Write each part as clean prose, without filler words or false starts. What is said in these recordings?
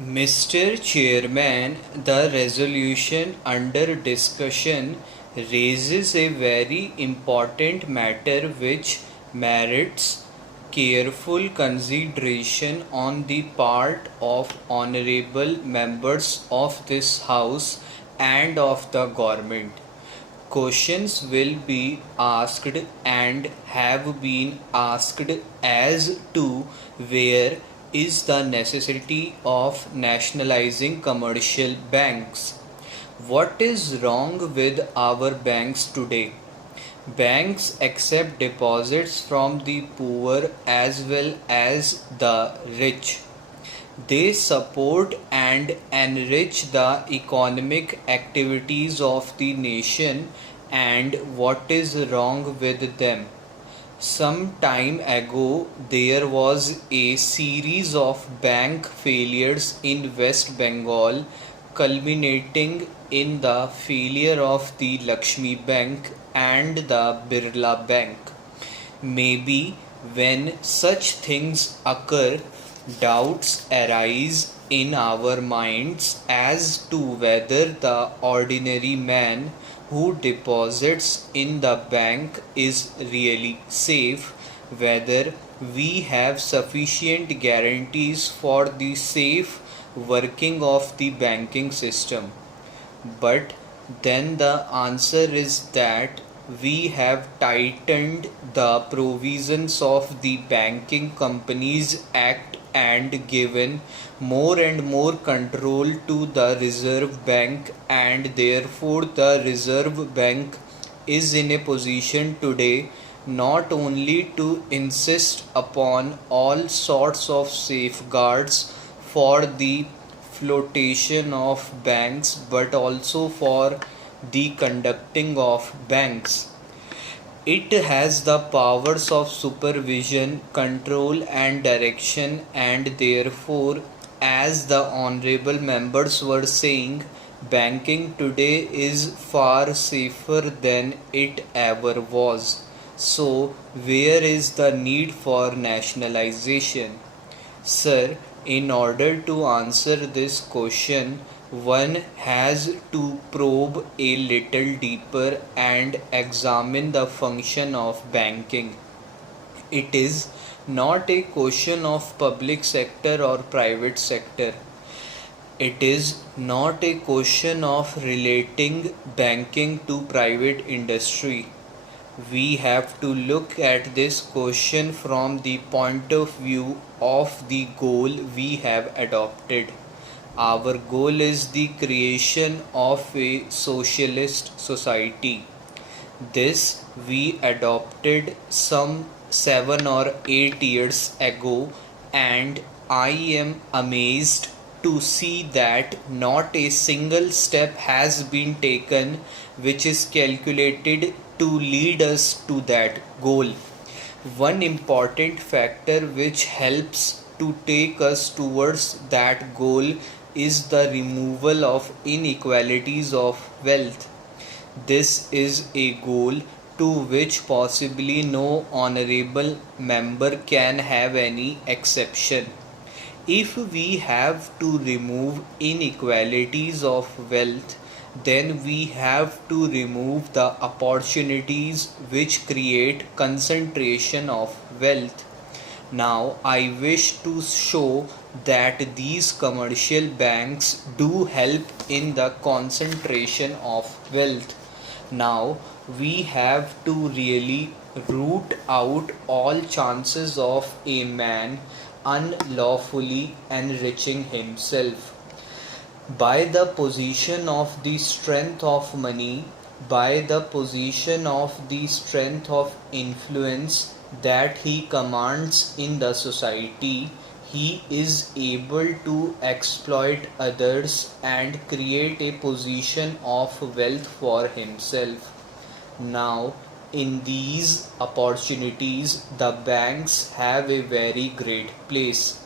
Mr. Chairman, the resolution under discussion raises a very important matter which merits careful consideration on the part of honorable members of this House and of the government. Questions will be asked and have been asked as to where is the necessity of nationalizing commercial banks. What is wrong with our banks today? Banks accept deposits from the poor as well as the rich. They support and enrich the economic activities of the nation, and what is wrong with them? Some time ago, there was a series of bank failures in West Bengal, culminating in the failure of the Lakshmi Bank and the Birla Bank. Maybe when such things occur, doubts arise in our minds as to whether the ordinary man who deposits in the bank is really safe, whether we have sufficient guarantees for the safe working of the banking system. But then the answer is that we have tightened the provisions of the Banking Companies Act and given more and more control to the Reserve Bank, and therefore the Reserve Bank is in a position today not only to insist upon all sorts of safeguards for the flotation of banks but also for the conducting of banks. It has the powers of supervision, control, and direction, and therefore, as the honorable members were saying, banking today is far safer than it ever was. So, where is the need for nationalization? Sir, in order to answer this question, one has to probe a little deeper and examine the function of banking. It is not a question of public sector or private sector. It is not a question of relating banking to private industry. We have to look at this question from the point of view of the goal we have adopted. Our goal is the creation of a socialist society. This we adopted some 7 or 8 years ago, and I am amazed to see that not a single step has been taken which is calculated to lead us to that goal. One important factor which helps to take us towards that goal is the removal of inequalities of wealth. This is a goal to which possibly no honorable member can have any exception. If we have to remove inequalities of wealth, then we have to remove the opportunities which create concentration of wealth. Now, I wish to show that these commercial banks do help in the concentration of wealth. Now, we have to really root out all chances of a man unlawfully enriching himself by the position of the strength of money, by the position of the strength of influence that he commands in the society. He is able to exploit others and create a position of wealth for himself. Now, in these opportunities, the banks have a very great place.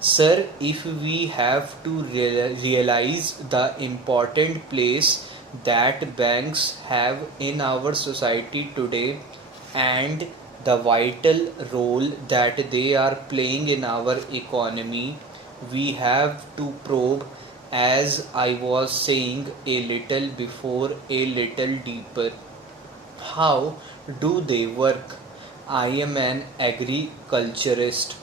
Sir, if we have to realize the important place that banks have in our society today and the vital role that they are playing in our economy, we have to probe, as I was saying a little before, a little deeper. How do they work? I am an agriculturist.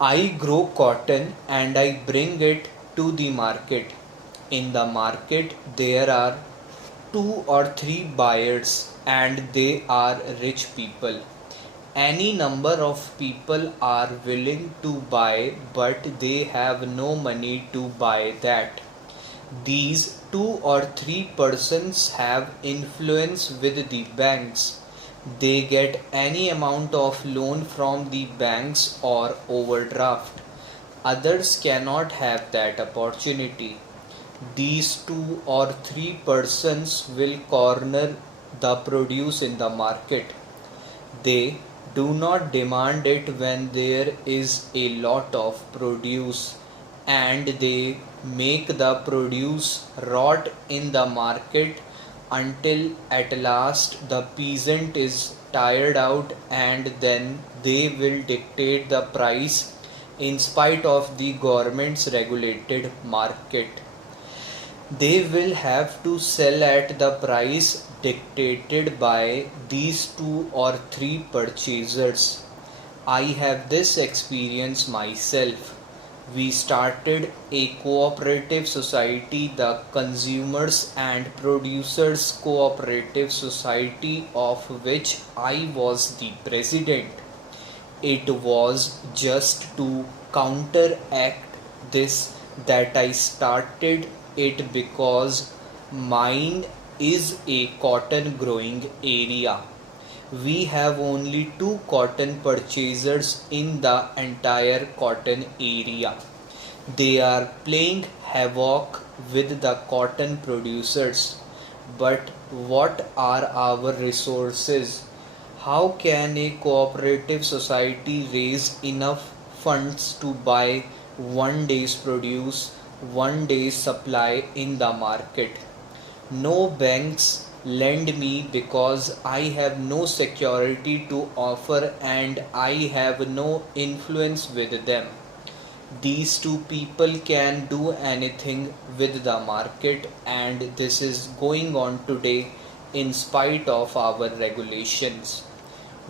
I grow cotton and I bring it to the market. In the market, there are two or three buyers, and they are rich people. Any number of people are willing to buy, but they have no money to buy that. These two or three persons have influence with the banks. They get any amount of loan from the banks or overdraft. Others cannot have that opportunity. These two or three persons will corner the produce in the market. They do not demand it when there is a lot of produce, and they make the produce rot in the market until at last the peasant is tired out, and then they will dictate the price in spite of the government's regulated market. They will have to sell at the price dictated by these two or three purchasers. I have this experience myself. We started a cooperative society, the Consumers and Producers Cooperative Society, of which I was the president. It was just to counteract this that I started it, because mine is a cotton growing area. We have only two cotton purchasers in the entire cotton area. They are playing havoc with the cotton producers. But what are our resources? How can a cooperative society raise enough funds to buy one day's produce, one day's supply in the market? No banks lend me because I have no security to offer and I have no influence with them. These two people can do anything with the market, and this is going on today in spite of our regulations.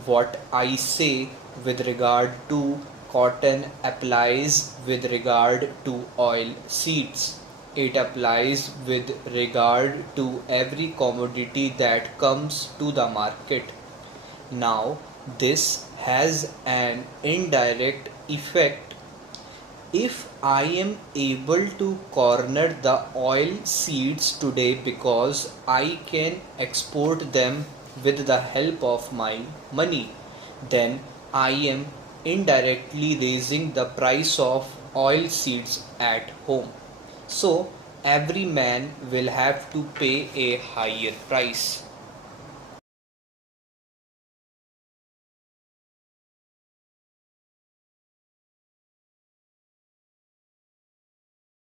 What I say with regard to cotton applies with regard to oil seeds. It applies with regard to every commodity that comes to the market. Now, this has an indirect effect. If I am able to corner the oil seeds today because I can export them with the help of my money, then I am indirectly raising the price of oil seeds at home. So every man will have to pay a higher price.